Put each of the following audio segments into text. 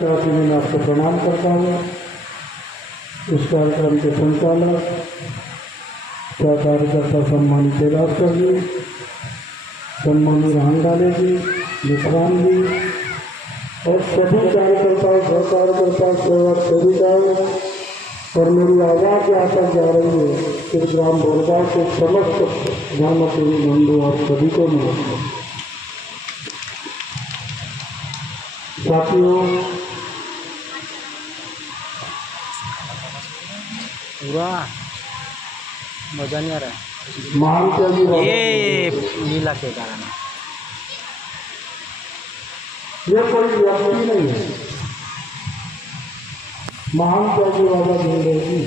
मैं आपको प्रणाम करता हूँ। इस कार्यक्रम के संचालक क्या कार्यकर्ता सम्मानित कैलाशकर जी, सम्मानित रामडाले जी, विश्राम जी और सभी कार्यकर्ताओं सहकार्यकर्ता सेवक सेविकाएँ और मेरी आवाज़ यहाँ तक जा रही है श्री ग्राम बोरगा के समस्त ग्रामसेवी बंधु और सभी को नमस्कार। साथियों, पूरा मजा नहीं आ रहा है महान त्यागी ये नीला के कारण है। ये कोई व्यक्ति नहीं है, महान त्यागी बाबा भीमदेव जी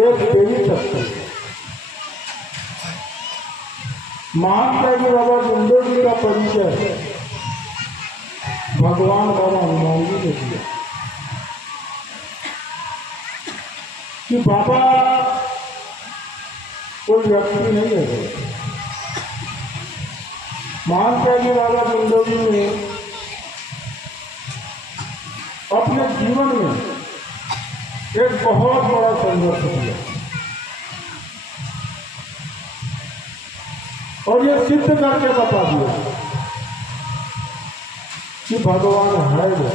एक देवी शक्ति है। महान त्यागी बाबा भीमदेव जी का परिचय भगवान बाबा हनुमान जी ने दिया कि बाबा कोई व्यक्ति नहीं है। महान त्यागी बाबा भीमदेव जी ने अपने जीवन में एक बहुत बड़ा संघर्ष किया और ये सिद्ध करके बता दिया कि भगवान है वो,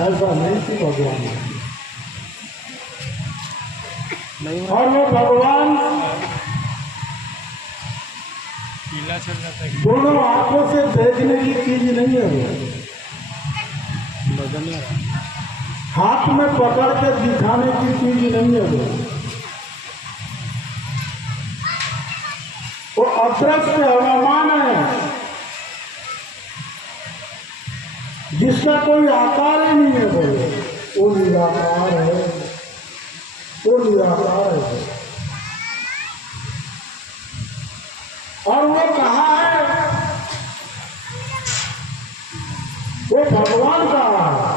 ऐसा नहीं कि भगवान नहीं। और वो भगवान दोनों आंखों से देखने की चीज नहीं है, हाथ में पकड़ के दिखाने की चीज नहीं है। वो अदृश्य हवामान है जिसका कोई आकार ही नहीं है। वो निराकार है, वो निराकार है। और वो कहाँ है? वो भगवान कहाँ है?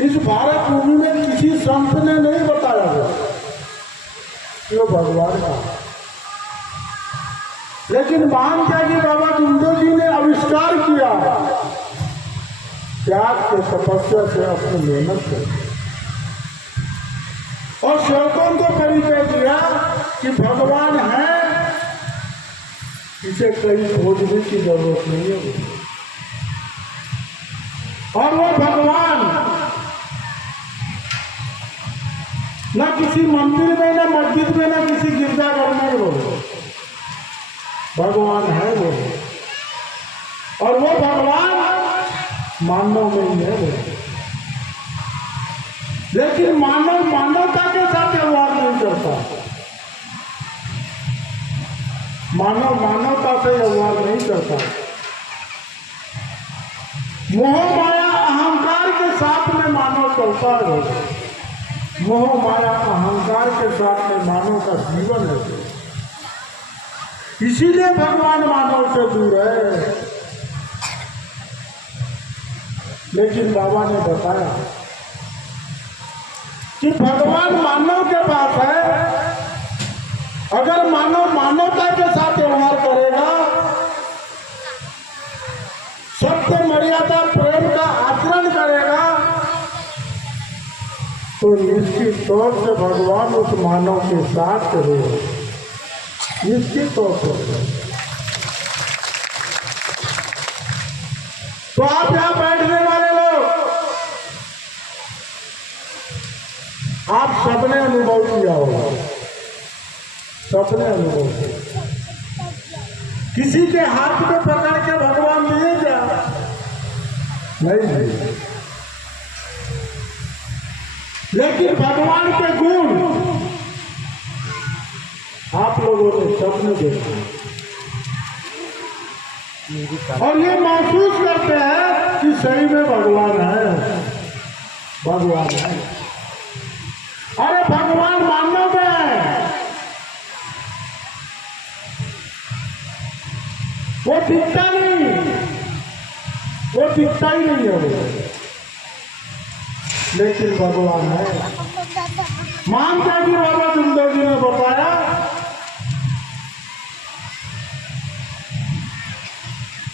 इस भारत भूमि में किसी संत ने नहीं बताया गया कि वो भगवान कहाँ है। लेकिन महान त्यागी बाबा भीमदेव जी ने आविष्कार किया त्याग से, तपस्या से, अपनी मेहनत से, और सेवकों को परिचय दिया कि भगवान है, इसे कहीं खोजने की जरूरत नहीं है। और वो भगवान न किसी मंदिर में, न मस्जिद में, न किसी गिरजाघर में हो, भगवान है वो। और वो भगवान मानव में ही है वो। लेकिन मानव मानवता के साथ व्यवहार नहीं करता, मानव मानवता से व्यवहार नहीं करता। मोह माया अहंकार के साथ में मानव चलता है। मोह माया अहंकार के साथ में मानव का जीवन है। इसीलिए भगवान मानव से दूर है। लेकिन बाबा ने बताया कि भगवान मानव के पास है। अगर मानव मानवता के साथ व्यवहार करेगा, सत्य मर्यादा प्रेम का आचरण करेगा, तो निश्चित तौर से भगवान उस मानव के साथ रहेगा, निश्चित तौर से। तो आप यहां बैठने वाले लोग, आप सबने अनुभव किया होगा, सबने अनुभव किया। किसी के हाथ में पकड़ के भगवान दिए क्या? नहीं दिए। लेकिन भगवान के गुण आप लोगों ने सबने देखा और ये महसूस करते हैं कि सही में भगवान है, भगवान है। अरे भगवान मानव में है, वो दिखता नहीं, वो दिखता ही नहीं है वो, लेकिन भगवान है। महान त्यागी बाबा भीमदेव जी ने बताया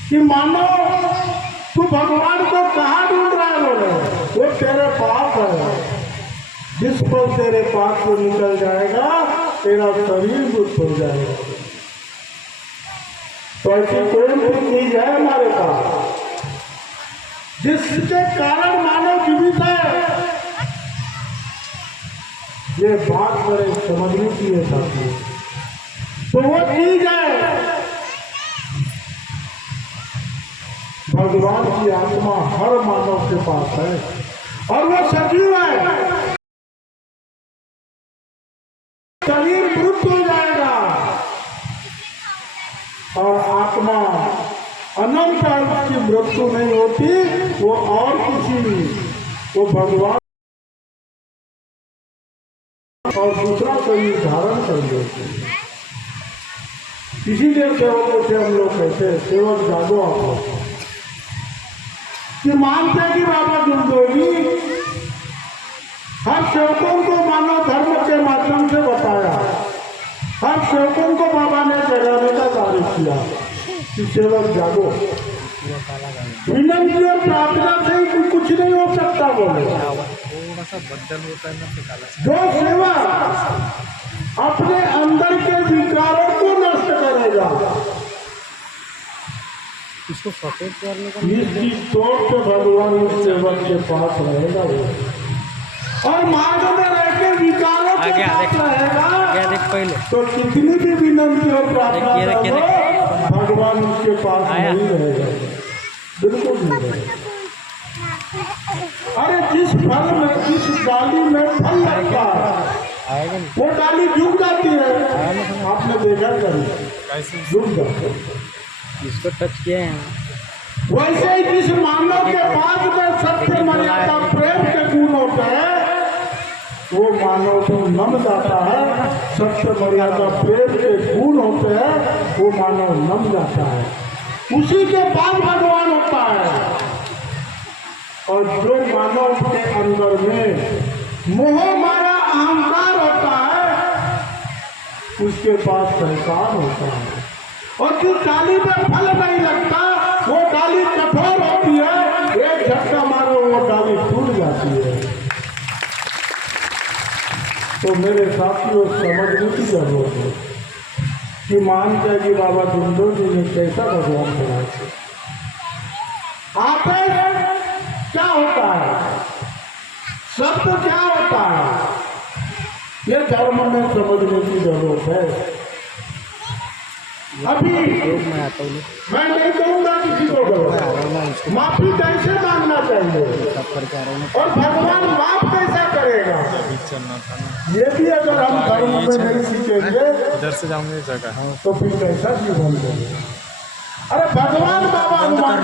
कि मानो तू भगवान को कहाँ ढूंढ रहा है, बोले वो तेरे पास है। जिस पर तेरे पास से निकल जाएगा तेरा शरीर बुद्ध हो जाएगा। तो ऐसी कोई भी चीज है हमारे पास जिसके कारण मानव जीवित है, ये बात बड़े समझने की है साथी। तो वो चीज है भगवान की आत्मा हर मानव के पास है और वो सजीव है। शरीर मृत हो जाएगा और आत्मा अनंत है, उसकी मृत्यु नहीं होती। वो और किसी वो भगवान और दूसरा शरीर धारण कर लेते हैं। इसीलिए सेवकों से हम लोग कहते हैं सेवक जागो आप कि मानते हैं कि बाबा गुरुदेवी हर सेवकों को मानव धर्म के माध्यम से बताया, हर सेवकों को बाबा ने जगाने का कार्य किया कि सेवक जागो। विनम्र और प्रार्थना से ही कुछ नहीं हो सकता। बोले थोड़ा सा बदल होता है ना, जो सेवक अपने अंदर के विकारों को नष्ट करेगा, इसको सफेद करने का इसकी सोच से भगवान उस सेवक के पास रहेगा वो, और मार्ग में रह के विकारों के साथ रहेगा। देख पहले तो कितनी भी विनम्र और प्रार्थना करो भगवान उसके पास नहीं रहेगा, बिल्कुल नहीं रहेगा। अरे जिस फल में जिस डाली में फल लगता है वो डाली झुक जाती है, आपने देखा कभी झुक जाती है। इसको टच किए हैं। वैसे ही जिस मानव के पास में सत्य मर्यादा प्रेम के गुण होते हैं वो मानव तो नम जाता है। सत्य मर्यादा प्रेम के गुण होते हैं वो मानव नम जाता है, उसी के पास भगवान होता है। और जो मानव के अंदर में मोह माया अहंकार होता है उसके पास शैतान होता है। और जिस डाली में फल नहीं लगता वो डाली कठोर होती है, एक झटका मारो वो डाली टूट जाती है। तो मेरे साथियों समझने की जरूरत है कि मानते हैं कि बाबा गुंडो जी ने कैसा भगवान बनाया। आते क्या होता है, सत्य क्या होता है, ये धर्म में समझने की जरूरत है। अभी मैं नहीं कहूँगा किसी को गलत, माफी कैसे मांगना चाहिए और भगवान माफ कैसा करेगा, ये भी अगर हम धर्म में नहीं सीखेंगे इधर से जाऊंगे जगह तो फिर कैसा जीवन देंगे। अरे भगवान बाबा हनुमान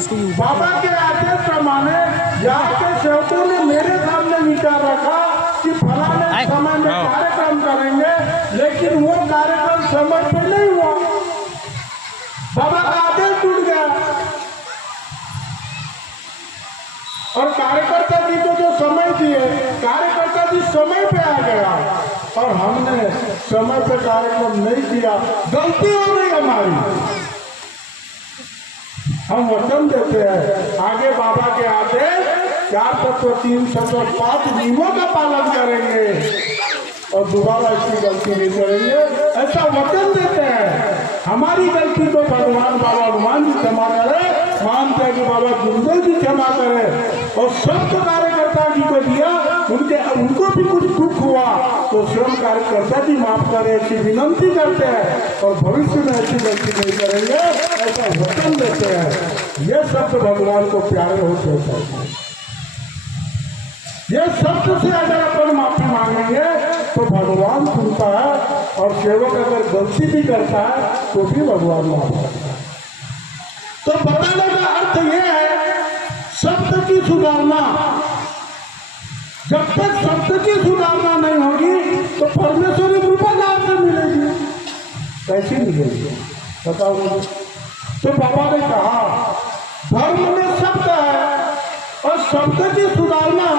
जी बाबा के आदेश प्रमाणे यहाँ के सेवकों ने मेरे सामने विचार रखा कि फलाने समय में कार्यक्रम करेंगे, लेकिन वो कार्यक्रम समय पे नहीं हुआ, बाबा का आदेश टूट गया। और कार्यकर्ता जी को जो समय दिए, कार्यकर्ता जी समय पे आ गया और हमने समय पे कार्यक्रम नहीं किया, गलती हो गई हमारी। हम वचन देते हैं आगे बाबा के आदेश 4 तत्व 3 सत्व 5 नियमों का पालन करेंगे और दोबारा इसकी गलती नहीं करेंगे, ऐसा वचन देते हैं। हमारी गलती तो भगवान बाबा हनुमान जी क्षमा करे, मानते हैं कि बाबा गुरुदेव जी क्षमा करे, और सब कार्यकर्ता जी को दिया, उनको भी कुछ दुख हुआ तो स्वयं कार्यकर्ता जी माफ करे ऐसी विनंती करते हैं और भविष्य में ऐसी गलती नहीं करेंगे ऐसा वचन देते हैं। ये शब्द भगवान को प्यारे होते हैं। ये शब्द से अगर अपन माफी मांगेंगे तो भगवान सुनता है, और सेवक अगर गलती भी करता है तो भी भगवान माफ करता है। तो बताने का अर्थ यह है शब्द की सुधारना। जब तक शब्द की सुधारना नहीं होगी तो परमेश्वरी कृपा कहाँ से मिलेगी, कैसी मिलेगी बताओ मुझे। तो बाबा ने कहा धर्म में शब्द है और शब्द की सुधारना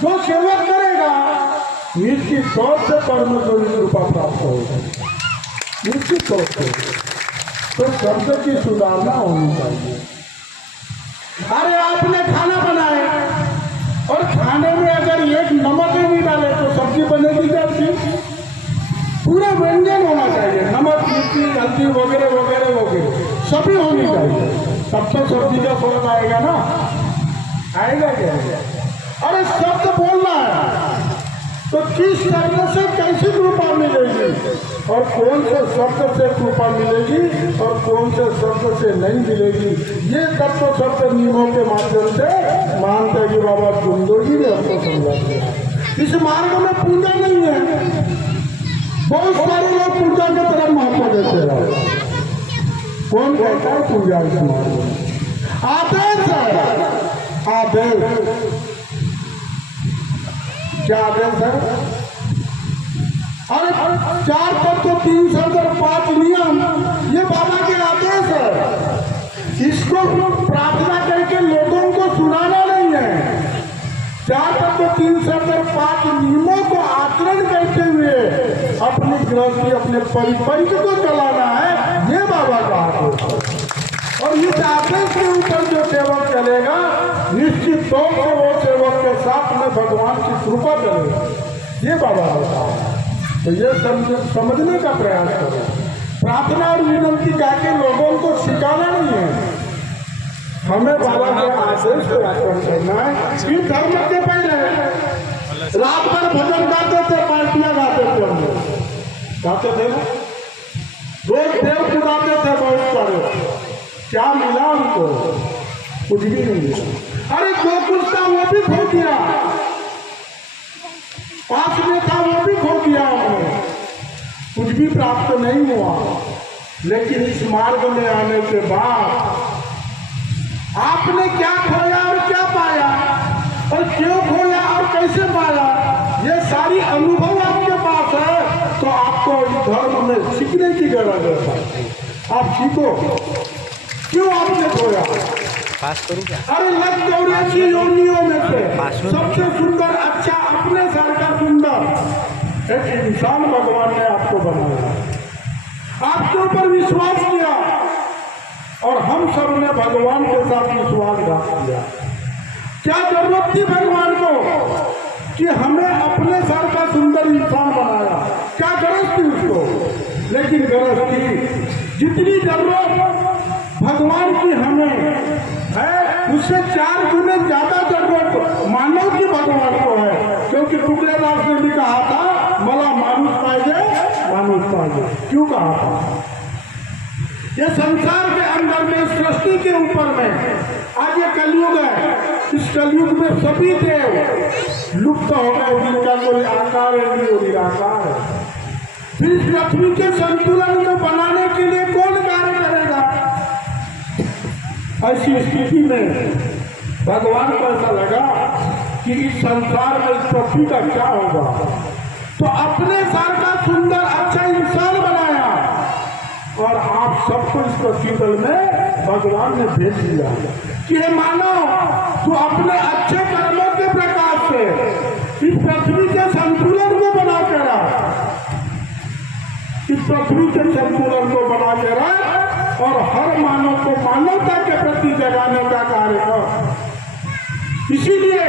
जो सेवक करेगा निश्चित तौर से परमेश्वरी कृपा प्राप्त होगा, निश्चित तौर से। तो शब्द की सुधारना होनी चाहिए। अरे आपने खाना बनाया और खाने में अगर एक नमक ही नहीं डाले तो सब्जी बनेगी कैसी? पूरा व्यंजन होना चाहिए, नमक मिर्ची हल्दी वगैरह वगैरह वगैरह सभी होनी चाहिए, तब तो सब्जी का स्वाद आएगा ना। आएगा क्या? अरे शब्द बोलना है तो किस शब्द से कैसी कृपा मिलेगी और कौन से शब्द से कृपा मिलेगी और कौन से शब्द से नहीं मिलेगी, ये तत्व शब्द नियमों के माध्यम से मानते कि बाबा कुंदोजी ने हमको समझाते हैं। इस मार्ग में पूजा नहीं है, बहुत सारे लोग पूजा की तरफ महत्व देते हैं। कौन कहता है पूजा इस मार्ग में? आदेश है, आदेश। क्या आदेश है? अरे 4 तत्व 3 शब्द 5 नियम, ये बाबा के आदेश है। इसको प्रार्थना करके लोगों को सुनाना नहीं है। 4 तत्व 3 शब्द 5 नियमों को आचरण करते हुए अपनी गृहस्थी अपने परिपंच को चलाना है, ये बाबा का आदेश है। और इस आदेश के ऊपर जो सेवक चलेगा निश्चित तौर पर वो सेवक के साथ में भगवान की कृपा चलेगा, ये बाबा होता है। तो ये समझने का प्रयास करो। प्रार्थना और विनंती करके लोगों को सिखाना नहीं है, हमें बाबा के आदेश को आचरण करना है। कि धर्म के पहले रात भर भजन गाते थे, पार्टियां गाते थे, हम लोग गाते थे ना, रोज देव पुराते थे बहुत सारे। क्या मिला उनको? कुछ भी नहीं मिला। अरे जो कुछ था वो भी खो दिया, पास में था वो भी खो दिया, हमने कुछ भी प्राप्त नहीं हुआ। लेकिन इस मार्ग में आने के बाद आपने क्या खोया और क्या पाया और क्यों खोया और कैसे पाया, ये सारी अनुभव आपके पास है। तो आपको इस धर्म में सीखने की जरूरत है। आप सीखो क्यों आपने खोया। पास करूँ क्या? अरे लग 84 योनियों में से सबसे सुंदर अच्छा अपने सर का सुंदर एक इंसान भगवान ने आपको बनाया, आपके ऊपर विश्वास किया और हम सब ने भगवान के साथ विश्वासघात किया। क्या जरूरत थी भगवान को कि हमें अपने सर का सुंदर इंसान बनाया? क्या गरज थी उसको? लेकिन गरज थी जितनी जरूरत भगवान की हमें है उससे 4 गुने ज्यादा जरूरत मानव की भगवान को है। क्योंकि टुकड़ेदास ने भी कहा था मला मानुष पाइजे। क्यों कहा था? ये संसार के अंदर में सृष्टि के ऊपर में आज ये कलयुग है, इस कलयुग में सभी देव लुप्त हो गए, जिनका कोई आकार है नहीं, वो निराकार है। फिर इस पृथ्वी के संतुलन को बनाने के लिए कौन कार्य करेगा? ऐसी स्थिति में भगवान को ऐसा लगा कि इस संसार में इस पृथ्वी का क्या होगा, तो अपने सार का सुंदर अच्छा इंसान बनाया और आप सबको इस पृथ्वी तल में भगवान ने भेज दिया कि हे मानव, तू अपने अच्छे कर्मों के प्रकाश से इस पृथ्वी के संतुलन को बना के रख, इस पृथ्वी के संतुलन को बना के रख और हर मानव को मानवता के प्रति जगाने का कार्य कर। इसीलिए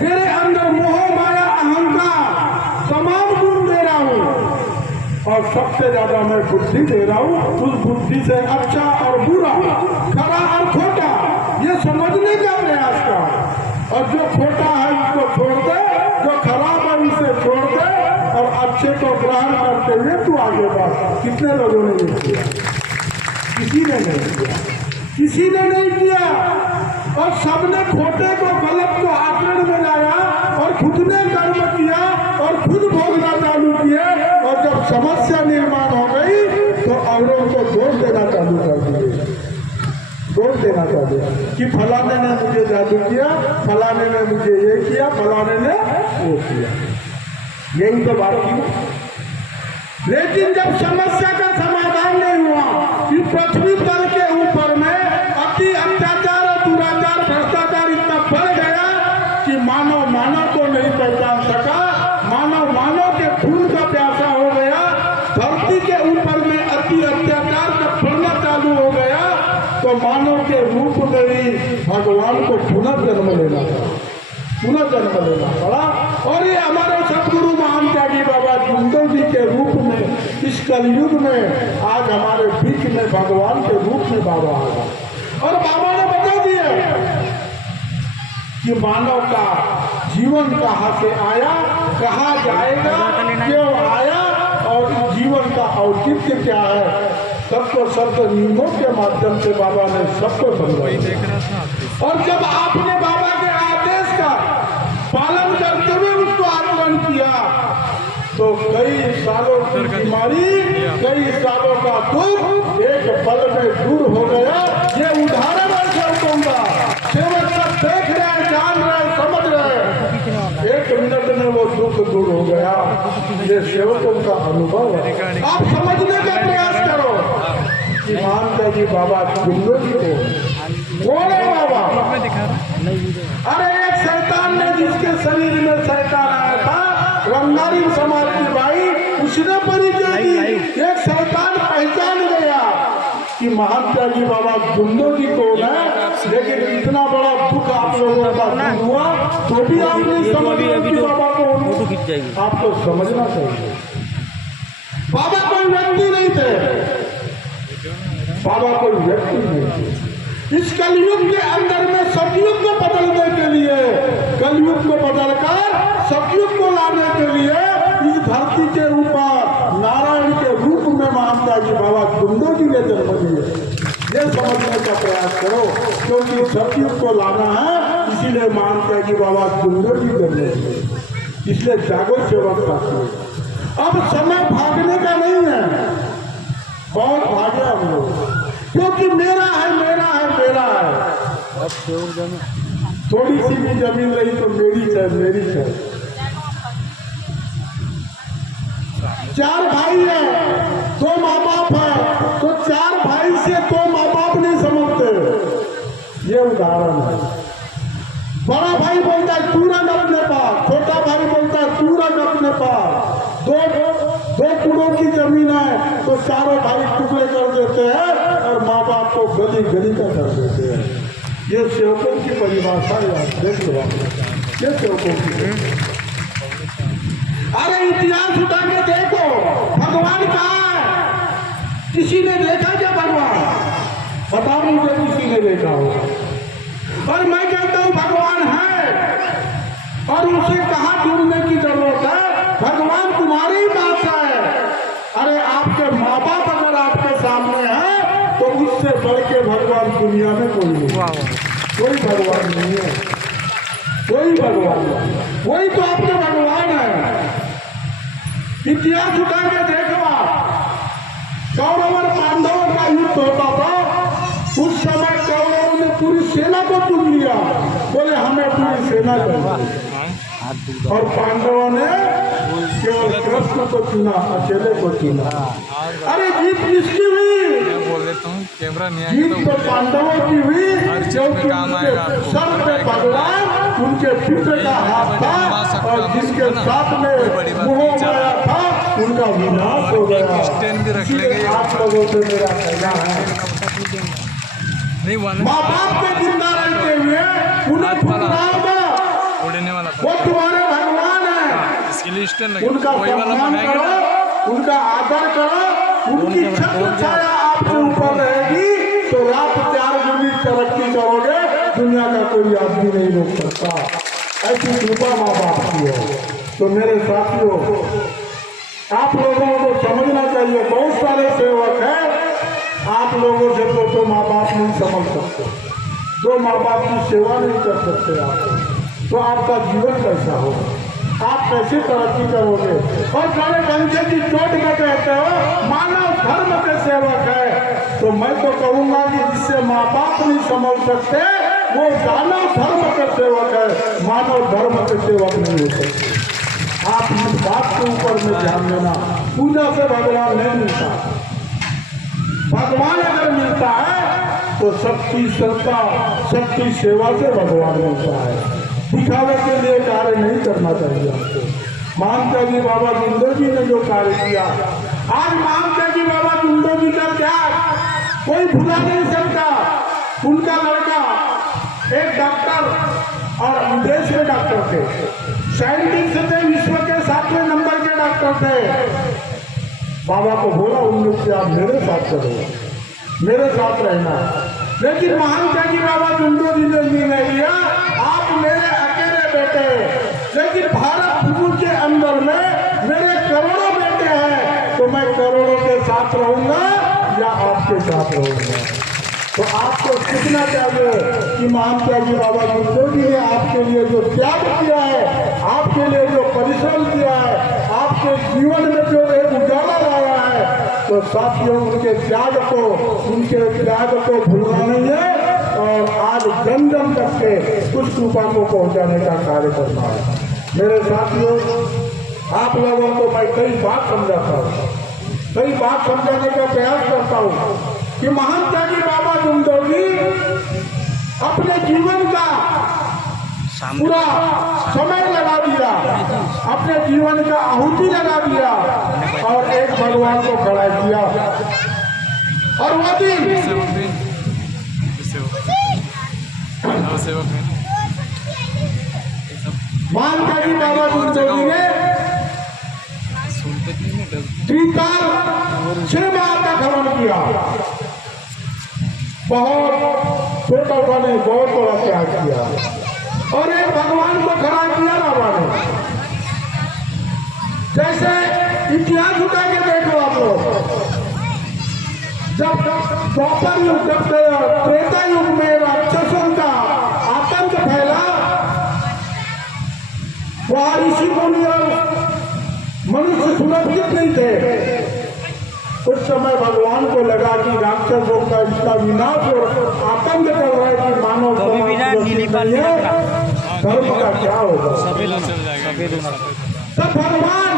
तेरे अंदर मोह माया अहंकार तमाम गुण दे रहा हूं और सबसे ज्यादा मैं बुद्धि दे रहा हूं। उस बुद्धि से अच्छा और बुरा, खरा और खोटा ये समझने का प्रयास कर और जो खोटा है उसको छोड़ दे, जो खराब है उसे छोड़ दे और अच्छे को ग्रहण करते हुए तू आगे बढ़। कितने लोगों ने ये किया? किसी ने नहीं किया, किसी ने नहीं किया और सबने खोटे को गलत को आचरण में लाया और खुद ने कर्म किया और खुद भोगना चालू किया और जब समस्या निर्माण हो गई तो औरों को दोष देना चालू कर दिए। दोष देना चालू कि फलाने ने मुझे जादू किया, फलाने ने मुझे ये किया, फलाने ने वो किया। यही तो बात की। लेकिन जब समस्या का समाधान नहीं हुआ, इस पृथ्वी तल के ऊपर में अति अत्याचार और दुराचार भ्रष्टाचार इतना बढ़ गया कि मानव मानव को नहीं पहचान सका, मानव मानव के खून का प्यासा हो गया। धरती के ऊपर में अति अत्याचार का बढ़ना मानव के रूप में ही भगवान को पुनर्जन्म लेना पड़ा। और ये हमारे सदगुरु महान त्यागी बाबा जुंदो जी के रूप में इस कलयुग में आज हमारे बीच में भगवान के रूप में बाबा आ गए। और बाबा ने बता दिया कि मानव का जीवन कहाँ से आया, कहाँ जाएगा, क्यों आया और जीवन का औचित्य क्या है, सबको शब्द नियमों के माध्यम से बाबा ने सबको समझाया। और जब आपने बाबा के आदेश का पालन करते हुए उसको आगमन किया तो कई सालों की बीमारी, कई सालों का दुख एक पल में दूर हो गया। ये उदाहरण है सेवकों का। सेवक सब देख रहे, जान रहे, समझ रहे, एक मिनट में वो दुख दूर हो गया। ये सेवकों का अनुभव है। आप समझने का प्रयास करो कि मानते जी बाबा जुंदो जी को बोले बाबा। अरे एक शैतान ने, जिसके शरीर में शैतान आया था, रंगारी समाज की भाई, उसने परिचय दी। एक शैतान पहचान गया कि महान त्यागी बाबा जुंदो जी को है, लेकिन इतना बड़ा दुख आप लोगों का दूर हुआ तो भी आपने समझ कि बाबा को आपको समझना चाहिए। बाबा कोई व्यक्ति नहीं थे, बाबा कोई व्यक्ति नहीं थे। इस कलयुग के अंदर में सतयुग को बदलने के लिए, कलयुग को बदलकर सतयुग को लाने के लिए इस धरती के ऊपर नारायण के रूप में महान त्यागी बाबा जुंदो जी ने जन्म दिए। ये समझने का प्रयास करो, क्योंकि सतयुग को लाना है, इसीलिए महान त्यागी बाबा जुंदो जी जन्म दिए। इसलिए जागो सेवक साथी। अब समय भागने का नहीं है, बहुत भागे हम लोग, क्योंकि मेरा है, मेरा है, मेरा है। थोड़ी सी भी जमीन रही तो मेरी है, मेरी है। चार भाई है, दो माँ बाप है, तो चार भाई से दो माँ बाप नहीं समझते। ये उदाहरण है। बड़ा भाई बोलता है तू रख अपने पास, छोटा भाई बोलता है तू रख अपने पास। दो टुकड़ों की जमीन है तो चारों भाई टुकड़े कर देते हैं और माँ बाप को गली गली का कर देते हैं। ये सेवकों की परिभाषा याद देख लो, ये सेवकों की। अरे इतिहास उठा के देखो, भगवान कहाँ है? किसी ने देखा क्या भगवान? बताओ मुझे, किसी ने देखा हो? और मैं कहता हूँ भगवान है, और उसे कहाँ ढूंढने की जरूरत है? भगवान तुम्हारी ही बात है। अरे आपके माँ बाप अगर आपके सामने है तो उससे बढ़ के भगवान दुनिया में कोई नहीं, कोई भगवान नहीं है, कोई भगवान नहीं। वही तो आपके भगवान है। इतिहास उठा के देखो, कौरव और पांडवों का युद्ध होता था, उस समय कौरवों ने पूरी सेना को चुन लिया, बोले हमें पूरी सेना चाहिए, और पांडवों ने केवल कृष्ण को चुना, अकेले को चुना। अरे जीत किसकी हुई? जीत तो पांडवों की हुई, क्योंकि उनके सर पे भगवान, उनके पीछे का हाथ था, और जिसके साथ में मोह माया था उनका विनाश हो गया। आप लोगों से मेरा कहना है, माँ बाप के जिंदा रहते हुए उन्हें ठुकराओगे, वो तुम्हारे भगवान है। उनका सम्मान करो, उनका आदर करो, उनकी छत्र छाया आपके ऊपर रहेगी तो रात 4 गुनी तरक्की करोगे, दुनिया का कोई आदमी नहीं रोक सकता। ऐसी कृपा माँ बाप की हो। तो मेरे साथियों, आप लोगों को समझना चाहिए, बहुत सारे सेवक हैं, आप लोगों से तो माँ बाप नहीं समझ सकते, दो माँ बाप की सेवा नहीं कर सकते आप, तो आपका जीवन कैसा होगा? आप कैसे तरक्की करोगे? और सारे डंके की चोट में कहते हो मानव धर्म के सेवक है, तो मैं तो कहूँगा कि जिससे माँ बाप नहीं समझ सकते वो दानव धर्म के सेवक है, मानव धर्म के सेवक नहीं हो सकते। आप इस बात के ऊपर में ध्यान देना। पूजा से भगवान नहीं मिलता, भगवान अगर मिलता है तो सबकी श्रद्धा, सबकी सेवा से भगवान मिलता है। दिखावे के लिए कार्य नहीं करना चाहिए आपको। महान त्यागी बाबा जुंदो जी ने जो कार्य किया, आज महान त्यागी बाबा जुंदो जी का त्याग कोई भुला नहीं सकता। उनका लड़का एक डॉक्टर और विदेश में डॉक्टर थे, साइंटिस्ट थे, विश्व के 7वें नंबर के डॉक्टर थे। बाबा को बोला उनमें से आप मेरे साथ चलो, मेरे साथ रहना। लेकिन महान त्यागी बाबा जुंडो जी ने निर्णय लिया, आप मेरे अकेले बेटे, लेकिन भारत भूमि के अंदर में मेरे करोड़ों बेटे हैं, तो मैं करोड़ों के साथ रहूंगा या आपके साथ रहूंगा। तो आपको सीखना चाहिए कि महान त्यागी बाबा जुंडो जी ने आपके लिए जो त्याग किया है, आपके लिए जो परिश्रम किया है, आपके जीवन में जो एक उजाला लाया है, तो साथियों उनके त्याग को भूलना नहीं है और आज जन जन तक के उस कृपा को पहुंचाने का कार्य करना है। मेरे साथियों, आप लोगों को मैं कई बात समझाता हूँ, कई बात समझाने का प्रयास करता हूँ कि महान त्यागी बाबा जुंडो जी अपने जीवन का पूरा समय लगा दिया, अपने जीवन का आहुति लगा दिया और एक भगवान को खड़ा किया। और वो दिन महान त्यागी बाबा जुंडो जी ने त्रिकाल 6 बार का भ्रमण किया। बहुत छोटा ने बहुत बड़ा त्याग किया और एक भगवान को खड़ा किया बाबा ने। जैसे इतिहास उठा के देखो आप लोग, जब द्वापर युग, जब त्रेता युग में राक्षसों का आतंक फैला, वहां ऋषि मुनि और मनुष्य सुरक्षित नहीं थे। उस समय भगवान को लगा कि राक्षसों का इसका विनाश और आतंक कर रहा है कि मानव धर्म का क्या होगा। तब भगवान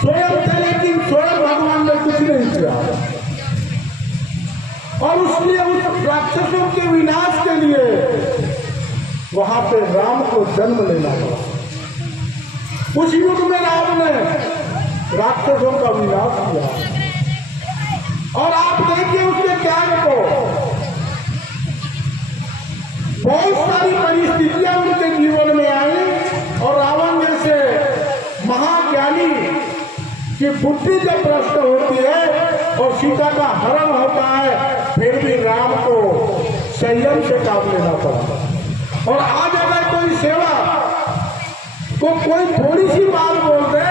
स्वयं थे, लेकिन स्वयं भगवान ने कुछ नहीं किया और उसलिए उस राक्षसों के विनाश के लिए वहां पे राम को जन्म लेना पड़ा। उस युग में राम ने राक्षसों का विनाश किया और आप देखिए उसके त्याग को। बहुत सारी परिस्थितियां उनके जीवन में आई और रावण जैसे महाज्ञानी की बुद्धि जब भ्रष्ट होती है और सीता का हरण होता है, फिर भी राम को संयम से काम लेना पड़ा। और आज अगर कोई सेवा को कोई थोड़ी सी बात बोल दे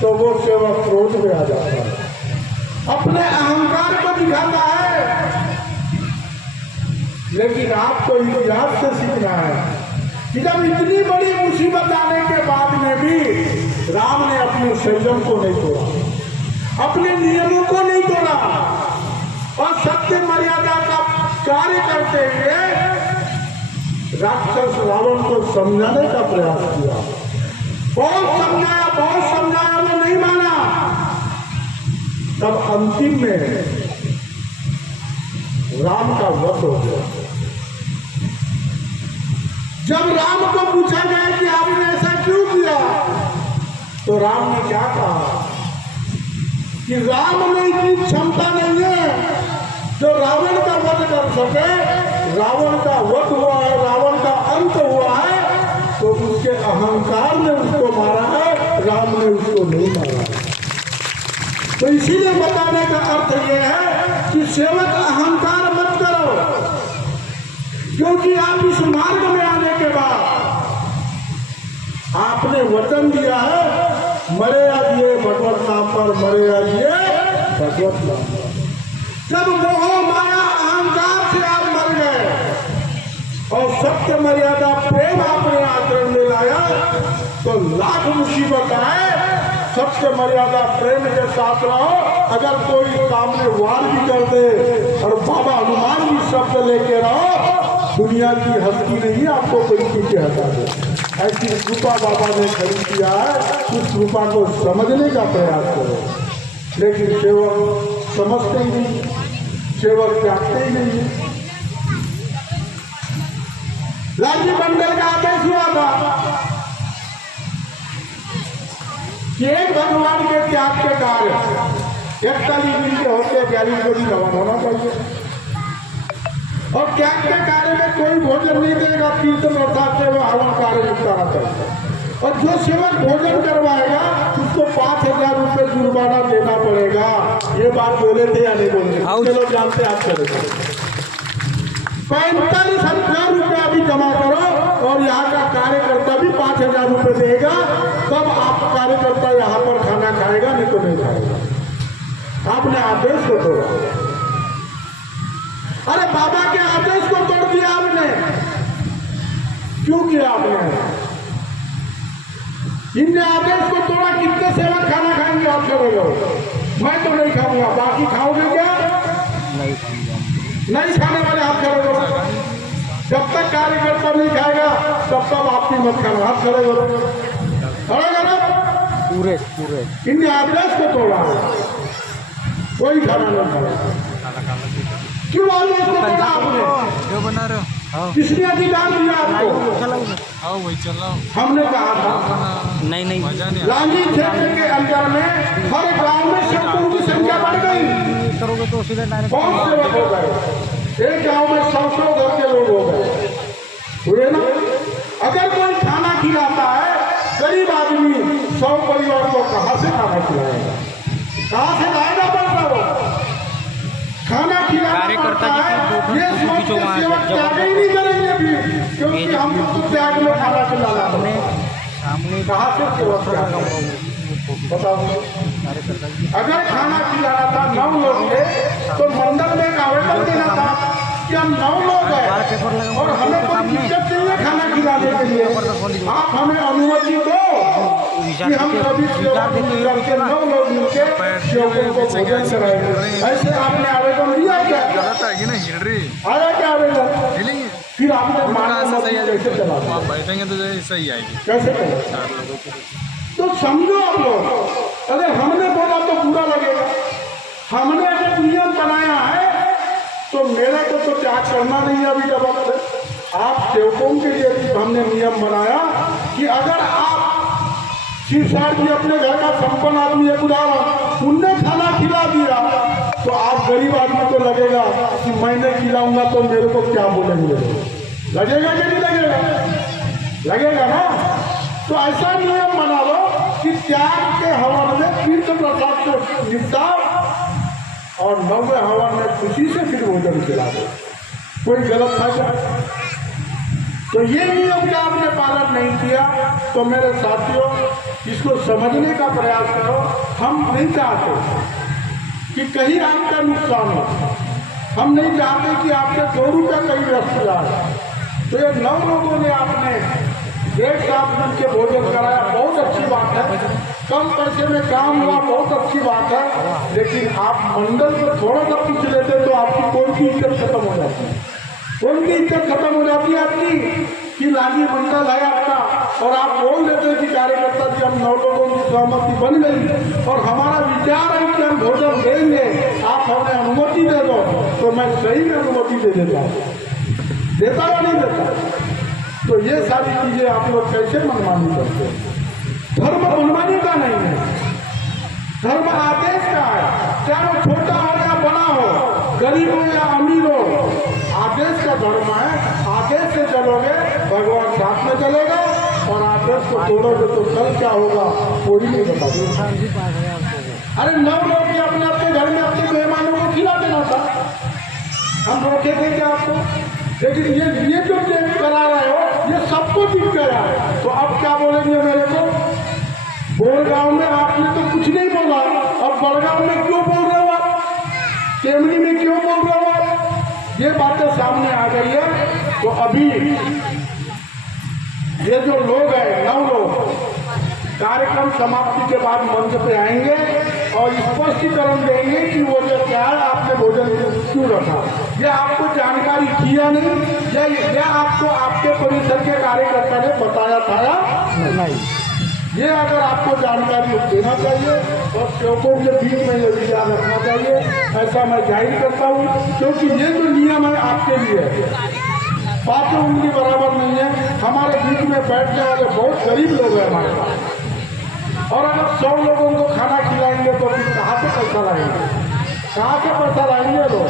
तो वो सेवक क्रोध में आ जाता है, अपने अहंकार को दिखाता है। लेकिन आपको इतिहास से सीखना है कि जब इतनी बड़ी मुसीबत आने के बाद में भी राम ने अपने संयम को नहीं तोड़ा, अपने नियमों को नहीं तोड़ा और सत्य मर्यादा का कार्य करते हुए राक्षस रावण को समझाने का प्रयास किया। बहुत समझाया, वो नहीं माना। तब अंतिम में राम का वध हो गया। जब राम को पूछा गया कि आपने ऐसा क्यों किया, तो राम ने क्या कहा कि राम में इतनी क्षमता नहीं है जो रावण का वध कर सके। रावण का वध हुआ है, रावण का अंत हुआ है, तो उसके अहंकार ने उसको मारा है, राम ने उसको नहीं मारा। तो इसीलिए बताने का अर्थ यह है कि सेवक अहंकार मत करो, क्योंकि आप इस मार्ग में आने के बाद आपने वचन दिया है, मरे आजिए भगवत नाम पर, मरे आजिए भगवत नाम पर। जब मोह माया अहंकार से आप मर गए और सत्य मर्यादा प्रेम आपने आचरण में लाया, तो लाख मुसीबत आए, सत्य मर्यादा प्रेम के साथ रहो। अगर कोई सामने वार भी कर दे और बाबा हनुमान जी शब्द लेके रहो, दुनिया की हस्ती नहीं आपको कोई पीछे हटा दे। ऐसी कृपा बाबा ने खड़ी किया है, उस कृपा को समझने का प्रयास करो। लेकिन सेवक समझते ही नहीं, सेवक जानते ही नहीं। राज्य मंडल का आदेश हुआ था कि एक भगवान के त्याग के कार्य 41 दिन के होते 42 जोड़ी रवाना होना चाहिए। और त्याग के कार्य में कोई भोजन नहीं देगा, कीर्तन अर्थात से वो हवन कार्य निपटाना चाहिए। और जो सेवक भोजन करवाएगा उसको 5,000 रुपये जुर्माना देना पड़ेगा। ये बात बोले थे या नहीं बोले थे? चलो जानते आप चले 45,000 रुपये अभी जमा करो और यहाँ का कार्यकर्ता भी 5,000 रुपये देगा, तब आप कार्यकर्ता यहाँ पर खाना खाएगा, नहीं तो नहीं खाएगा। आपने आदेश को तोड़ा। अरे बाबा के आदेश को तोड़ दिया आपने, क्यों किया आपने? इनने आदेश को तोड़ा। कितने सेवक खाना खाएंगे आप खड़े रहो? मैं तो नहीं खाऊंगा, बाकी खाओगे क्या? नहीं खाऊंगा। नहीं खाने वाले हाथ खड़े करो। जब तक कार्यकर्ता नहीं खाएगा तब तक आपकी मत खाना, हाथ खड़े करो, खड़े करो। पूरे पूरे इनने आदेश को तोड़ा, कोई खाना नहीं खाएगा। क्यों आदेश को तोड़ा आपने? जो बना रहे हो किसने अधिकार दिया आपको? आओ वही चलाओ। हमने कहा था नहीं लांजी क्षेत्र के अंदर में हर गांव में सेवकों की संख्या बढ़ गई। करोगे तो सीधे डायरेक्ट बहुत सेवक हो गए। एक गांव में 100 घर के लोग हो गए, हुए ना? अगर कोई खाना खिलाता है गरीब आदमी 100 परिवार को कहाँ से खाना खिलाएगा? कहाँ से लाएगा पैसा? वो खाना खिलाना पड़ता है। ये सेवक त्याग ही नहीं करेंगे भी, क्योंकि हमको तो त्याग में खाना खिलाना है। कहाँ से सेवक बताओ? अगर खाना खिलाना था 9 लोग थे तो मंडल में एक आवेदन देना था कि हम 9 लोग हैं और हमें कोई दिक्कत नहीं है खाना खिलाने के लिए, आप हमें अनुमति दो कि हम सभी करके 9 लोग मिलके सेवकों को भोजन कराएंगे। ऐसे आपने आवेदन दिया क्या? आया क्या आवेदन? फिर आपने कैसे चला? बैठेंगे तो सही आएगी। कैसे चला? तो समझो आप लोग, अरे हमने बोला तो बुरा लगेगा। हमने अगर नियम बनाया है तो मेरे को तो त्याग करना नहीं है अभी जब तक। आप सेवकों के लिए हमने नियम बनाया कि अगर आप शिवसार जी अपने घर का संपन्न आदमी है, उदाहरण उनने खाना खिला दिया तो आप गरीब आदमी को लगेगा कि मैंने खिलाऊंगा तो मेरे को क्या बोलेंगे? लगेगा कि नहीं लगेगा? लगेगा ना? तो ऐसा नियम बना लो कि त्याग के हवन में कीर्तन प्रसाद को निपटाओ और 9वें हवन में खुशी से फिर भोजन खिला दो। कोई गलत था क्या? तो ये नियम का आपने पालन नहीं किया तो मेरे साथियों इसको समझने का प्रयास करो। हम नहीं चाहते कि कहीं आपका नुकसान हो, हम नहीं चाहते कि आपके 2 रुपये कहीं व्यस्त जाए। तो ये 9 लोगों ने आपने 1.5 साल मिलकर भोजन कराया, बहुत अच्छी बात है। कम पैसे में काम हुआ, बहुत अच्छी बात है। लेकिन आप मंडल को थोड़ा सा पूछ लेते तो आपकी कौन सी इज्जत खत्म हो जाती है? कौन सी इज्जत खत्म हो जाती है आपकी कि लागी मंडल है आपका और आप बोल देते कि कार्यकर्ता जी हम 9 लोगों की सहमति बन गई और हमारा विचार है कि हम भोजन देंगे, आप हमें अनुमति दे दो, तो मैं सही में अनुमति दे देता हूँ। देता या नहीं देता? तो ये सारी चीजें आप लोग कैसे मनमानी करते हैं? धर्म मनमानी का नहीं है, धर्म आदेश का है। चाहे वो छोटा हो या बड़ा हो, गरीब हो या अमीर हो, आदेश का धर्म है। आदेश से चलोगे भगवान साथ में चलेगा और आदेश को तोड़ोगे तो कल क्या होगा कोई नहीं बता। अरे 9 लोग के अपने अपने घर में अपने मेहमानों को खिला देना था, हम रोके थे क्या आपको? लेकिन ये जो करा रहे हो ये सबको दिख गया है। तो अब क्या बोलेंगे मेरे को? बोरगांव में आपने तो कुछ नहीं बोला, अब बड़गांव में क्यों बोल रहे हो आप? टेमनी में क्यों बोल रहे हो आप? ये बातें सामने आ गई है। तो अभी ये जो लोग हैं 9 लोग कार्यक्रम समाप्ति के बाद मंच पे आएंगे और स्पष्टीकरण देंगे कि वो जो क्या है आपने भोजन क्यों रखा, यह आपको जानकारी किया नहीं या आपको आपके परिसर के कार्यकर्ता ने बताया था या नहीं? ये अगर आपको जानकारी देना चाहिए और सेवकों के बीच में ये विचार रखना चाहिए, ऐसा मैं जाहिर करता हूँ। क्योंकि ये जो नियम है आपके लिए बातें उनकी बराबर नहीं है। हमारे बीच में बैठने वाले बहुत गरीब लोग हैं हमारे पास, और अगर 100 लोगों को खाना खिलाएंगे तो फिर कहाँ से पैसा लाएंगे? कहाँ से पैसा लाएंगे लोग?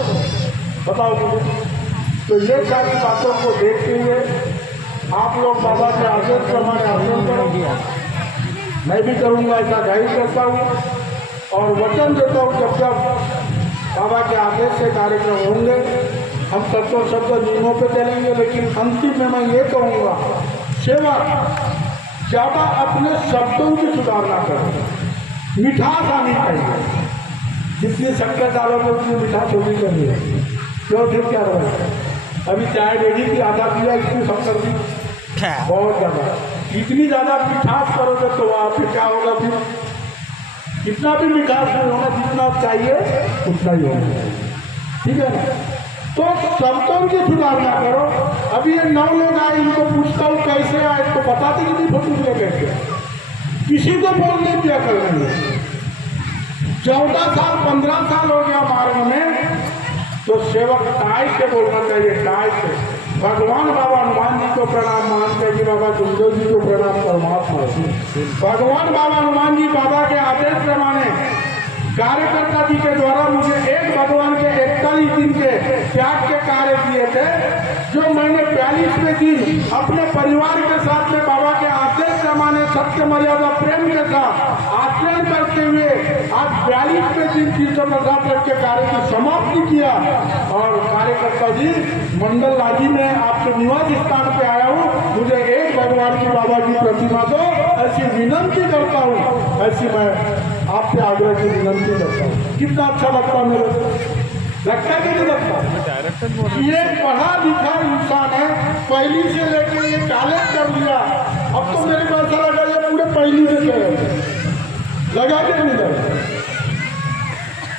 बताओ मुझे। तो तो ये सारी बातों को देखते हुए आप लोग बाबा के आदेश प्रमाणे आचरण करो। मैं भी करूँगा, ऐसा जाहिर करता हूँ और वचन देता हूँ जब जब बाबा के आदेश से कार्यक्रम होंगे हम तत्व शब्द नियमों पे चलेंगे। लेकिन अंतिम में मैं ये कहूँगा, सेवा ज़्यादा अपने शब्दों की सुधारना करें, मिठास आनी चाहिए। जितनी शक्कर डालोगे उतनी मिठास होगी चाहिए। क्यों फिर क्या रहा अभी चाय रेडी की आधा पिया, इतनी शक्कर दी बहुत ज़्यादा। इतनी ज़्यादा मिठास करोगे तो वहाँ पे क्या होगा, फिर इतना भी मिठास नहीं होगा, जितना चाहिए उतना ही होगा। ठीक है ना? तो शब्दों की सुधारना करो। अभी ये 9 लोग आए, इनको पूछता हूँ कैसे आए, तो बताते कि नहीं फोटो ले कैसे, किसी को बोलने दिया कर रहे हैं। 14 साल 15 साल हो गया मार्ग में, तो सेवक टाई से बोलना चाहिए, टाई से। भगवान बाबा हनुमान जी को प्रणाम मान के, बाबा गुरुदेव जी को प्रणाम परमात्मा। भगवान बाबा हनुमान जी बाबा के आदेश प्रमाणे कार्यकर्ता जी के द्वारा मुझे एक भगवान के 41 दिन के त्याग के कार्य दिए थे, जो मैंने 42वें दिन अपने परिवार के साथ में बाबा के आदेश प्रमाणे सत्य मर्यादा प्रेम के साथ आचरण करते हुए आज 42वें दिन 350 के कार्य की समाप्ति किया। और कार्यकर्ता जी मंडल लाजी में आपके निवास स्थान पे आया हूँ, मुझे एक भगवान की बाबा की प्रतिमा दो, ऐसी विनंती करता हूँ। ऐसी मैं आपसे आग्रह की विनंती करता हूँ। कितना अच्छा लगता मेरे को, लगता है कि नहीं लगता? ये पढ़ा लिखा इंसान है, पहली से लेकर ये कॉलेज कर लिया, अब तो मेरे को ऐसा लगा ये पूरे पहली से लगा के नहीं लगा।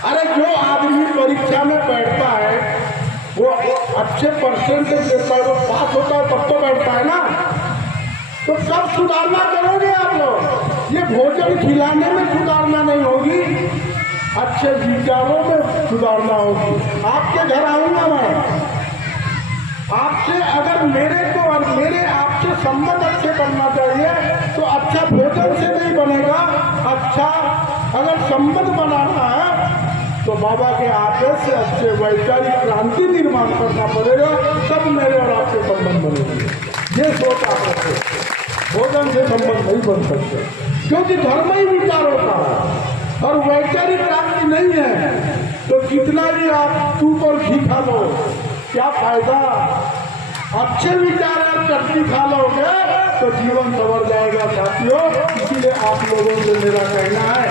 अरे जो आदमी परीक्षा में बैठता है वो अच्छे परसेंटेज देता है, वो पास होता है तब तो बैठता है ना। तो सब सुधारना करोगे आप लोग। ये भोजन खिलाने में सुधारना नहीं होगी, अच्छे विचारों में सुधारना होगी। आपके घर आऊंगा मैं, आपसे अगर मेरे को और मेरे आपसे संबंध अच्छे बनना चाहिए तो अच्छा भोजन से नहीं बनेगा। अच्छा अगर संबंध बनाना है तो बाबा के आदेश से अच्छे वैचारिक क्रांति निर्माण करना पड़ेगा, तब मेरे और आपके संबंध बनेंगे। ये सोच आप रखो, भोजन से संबंध नहीं बन सकते, क्योंकि धर्म ही विचार होता है और वैचारिक क्रांति नहीं है तो कितना भी आप तूप और घी खा लो क्या फायदा। अच्छे विचार और चटनी खा लोगे तो जीवन संवर जाएगा साथियों। इसीलिए आप लोगों से मेरा कहना है,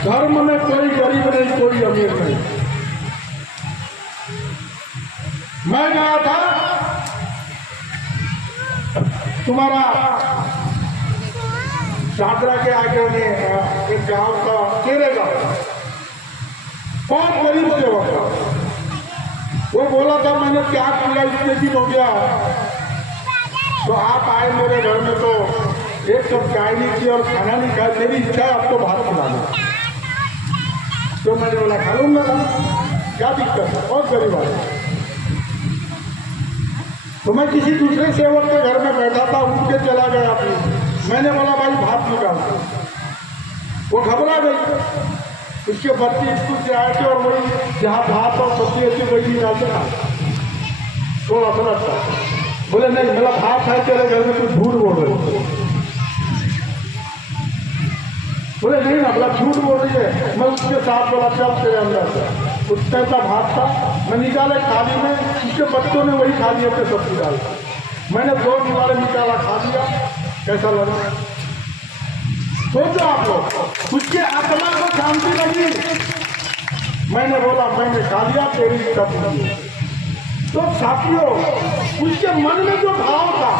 धर्म में कोई गरीब नहीं, कोई अमीर नहीं। मैं गया था तुम्हारा शादरा के आगे में एक गांव का केरे गांव, बहुत गरीब सेवक था। वो बोला था मैंने क्या किया, इतने दिन हो गया तो आप आए मेरे घर में तो एक कप चाय नहीं की और खाना नहीं खाया, मेरी इच्छा है आपको भात खिलाना। तो मैंने बोला खा लूंगा, क्या दिक्कत है, बहुत गरीब आदमी। तो मैं किसी दूसरे सेवक के घर में बैठा था, उठ के चला गया। मैंने बोला भाई भात निकाल। वो घबरा गई, उसके बच्चे स्कूल से आए थे और वही जहाँ भात और सब्जी ऐसी वही निकालते ना, थोड़ा सा लगता। बोले नहीं मेरा भात है, तेरे घर में कुछ झूठ बोल रहे। बोले नहीं ना, बोला झूठ बोल रही है। मैं उसके साथ बोला चल तेरे अंदर से उस टाइप का भात था, मैं निकाले थाली में, उसके बच्चों ने वही खा लिया थे सब्जी डाल। मैंने 2 निवाले निकाला, खा लिया, कैसा लगा सोचो आप लोग। उसके आत्मा को शांति लगी। मैंने बोला मैंने खा लिया, तेरी इच्छा पूरी। तो साथियों उसके मन में जो भाव था,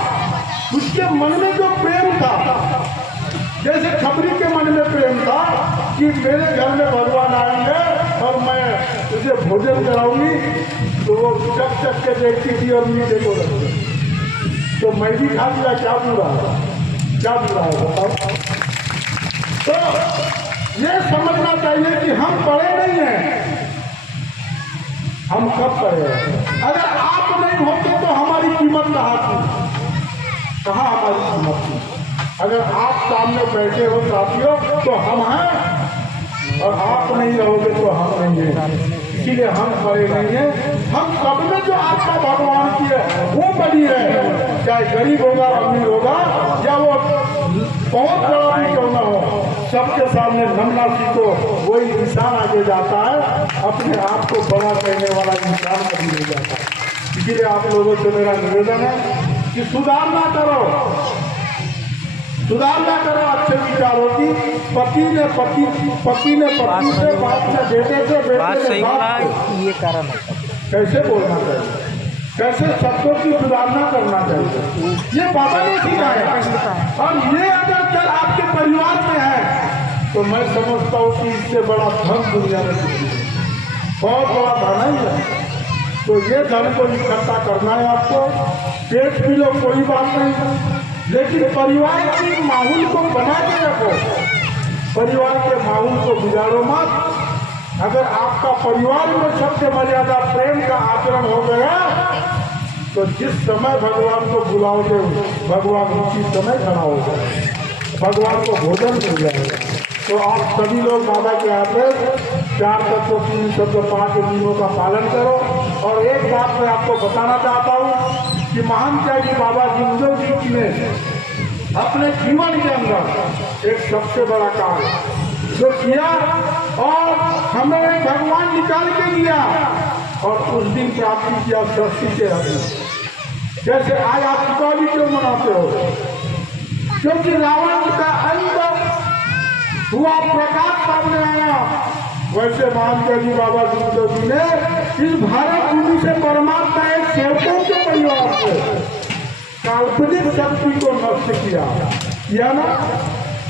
उसके मन में जो प्रेम था, जैसे खबरी के मन में प्रेम था कि मेरे घर में भगवान आएंगे और मैं उसे भोजन कराऊंगी, तो वो चक के देखती थी और मीठे को रखती। तो मैं भी खा लिया, क्या बुरा है, क्या बुरा है बताओ। तो ये समझना चाहिए कि हम पढ़े नहीं हैं, हम कब पढ़े हैं। अगर आप नहीं होते तो हमारी कीमत कहाँ थी, कहाँ हमारी कीमत थी। अगर आप सामने बैठे हो साथियों तो हम हैं, और आप नहीं रहोगे तो हम नहीं हैं। इसीलिए हम पढ़े नहीं हैं। हम सब में जो आत्मा भगवान चाहे गरीब होगा अमीर होगा या वो बहुत बड़ा भी क्यों ना हो, सबके सामने नमना सीखो। वही इंसान आगे जाता है, अपने आप को बड़ा कहने वाला इंसान कभी नहीं जाता। इसीलिए आप लोगों से मेरा निवेदन है कि सुधारना करो अच्छे विचारों की। पति ने पति से, बाप ने बेटे से, बात बेटे सही ने बोला, बाप से। ये कारण होता है। कैसे बोलना चाहिए, कैसे शब्दों की सुधारना करना चाहिए, ये बाबा ने सिखाया। और ये अगर कल आपके परिवार में है तो मैं समझता हूँ कि इससे बड़ा धन दुनिया में नहीं है, बहुत बड़ा धन है। तो ये धन को इकट्ठा करना है आपको। पेट पी लो कोई बात नहीं, लेकिन परिवार के माहौल को बना के रखो, परिवार के माहौल को बिगाड़ो मत। अगर आपका परिवार में सबसे मर्यादा प्रेम का आचरण हो गया तो जिस समय भगवान को बुलाओगे भगवान उसी समय खड़ा होगा, भगवान को भोजन मिल जाएगा। तो आप सभी लोग बाबा के आदेश 4 तत्व 3 तत्व 5 नियमों का पालन करो। और एक बात मैं आपको बताना चाहता हूँ कि महान त्यागी बाबा जिंदो जी ने अपने जीवन के अंदर एक सबसे बड़ा कार्य जो किया और हमें भगवान निकाल के दिया और उस दिन प्राप्ति किया सृष्टि के हमें। जैसे आज आप दीपावली क्यों मनाते हो? क्योंकि रावण का अंत हुआ, प्रकाश सामने आया। वैसे महान त्यागी बाबा जिंदो जी ने इस भारत भूमि से परमात्मा एक सेवकों के परिवार से काल्पनिक शक्ति को नष्ट किया ना,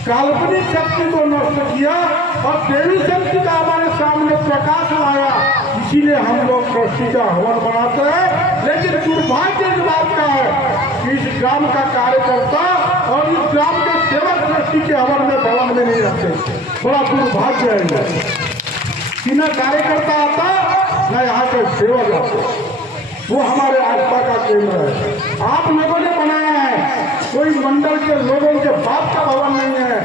काल्पनिक शक्ति को नष्ट किया और देवी शक्ति का हमारे सामने प्रकाश लाया। इसीलिए हम लोग सृष्टि का हवन बनाते हैं। लेकिन दुर्भाग्य इस बात का है कि इस ग्राम का कार्यकर्ता और इस ग्राम के सेवक सृष्टि के हवन में भवन में नहीं रहते। बड़ा दुर्भाग्य है कि न कार्यकर्ता आता न यहाँ के सेवक आते। वो हमारे आस्था का केंद्र है, आप लोगों ने बनाया है। कोई मंडल के लोगों के बाप का भवन नहीं है।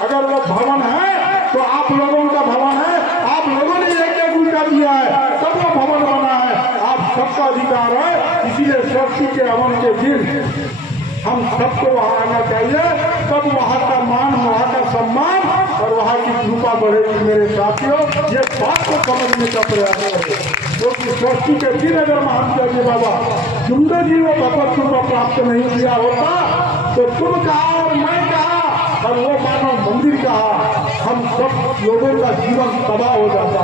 अगर वो भवन है तो आप लोगों का भवन है, आप लोगों ने एक उल्टा दिया है तब वो भवन बना है। आप सबका अधिकार है। इसीलिए सृष्टि के हवन के दिन हम सबको वहाँ आना चाहिए, तब वहाँ का मान, वहाँ का सम्मान और वहाँ की कृपा बढ़ेगी। मेरे साथियों, ये बात को समझने का प्रयास करें, क्योंकि सृष्टि के दिन अगर महान त्यागी बाबा जिंदो जी वो भगवत कृपा प्राप्त नहीं किया होता तो तुम कहा और मैं कहा और वो मानव मंदिर कहा, हम सब लोगों का जीवन तबाह हो जाता।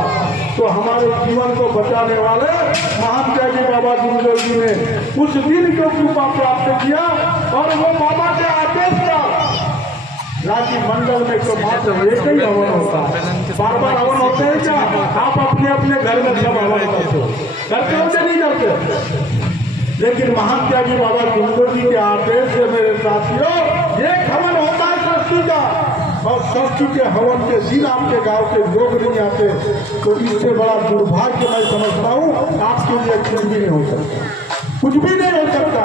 तो हमारे जीवन को बचाने वाले महान त्यागी बाबा जिंदो जी ने उस दिन को कृपा प्राप्त किया और वो बाबा के आदेश का राजी मंडल में तो मात्र एक ही हवन होता है। बार बार हवन होते हैं क्या? आप अपने अपने घर में सब हवन करते हो या नहीं करते? लेकिन महान त्यागी बाबा जिंदो जी के आदेश से मेरे साथियों एक हवन होता है सृष्टि का, और सृष्टि के हवन के दिन आपके गांव के लोग नहीं आते। तो इससे बड़ा दुर्भाग्य मैं समझता हूँ आपके लिए कुछ भी नहीं हो सकता, कुछ भी नहीं हो सकता।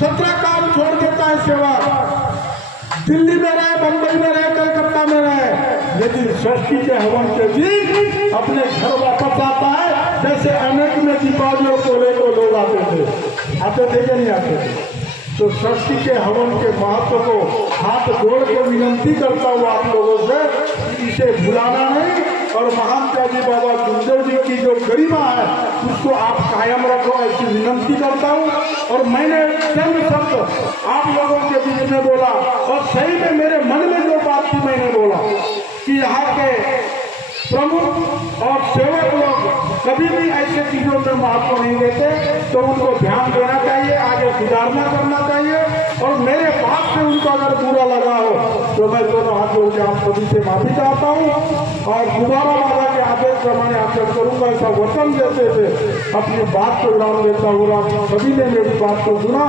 17 काम छोड़ देता है सेवा, दिल्ली में रहे, बंबई में रहे, कलकत्ता में रहे, लेकिन सृष्टि के हवन के दिन अपने घर वापस आता है। जैसे अनेक में दीपावली और पोले को लोग आते थे कि नहीं आते थे? तो सृष्टि के हवन के महत्व को हाथ जोड़ के विनंती करता हूँ आप लोगों से, इसे भुलाना नहीं। और महान त्यागी बाबा जिंदो जी की जो गरिमा है उसको आप कायम रखो, ऐसी विनंती करता हूँ। और मैंने चंद शब्द आप लोगों के बीच में बोला और सही में मेरे मन में जो बात थी मैंने बोला कि यहाँ के प्रमुख और सेवक लोग कभी भी ऐसे चीजों में महत्व नहीं देते, तो उनको ध्यान देना चाहिए, आगे सुधारना करना चाहिए। और मेरे बात से उनको अगर बुरा लगा हो तो मैं दोनों हाथ जोड़ के आप सभी से माफी चाहता हूँ और दोबारा बाबा के आदेश प्रमाणे आचरण करूंगा, ऐसा वचन देते थे अपनी बात को विराम देता हूँ। सभी ने मेरी बात को सुना।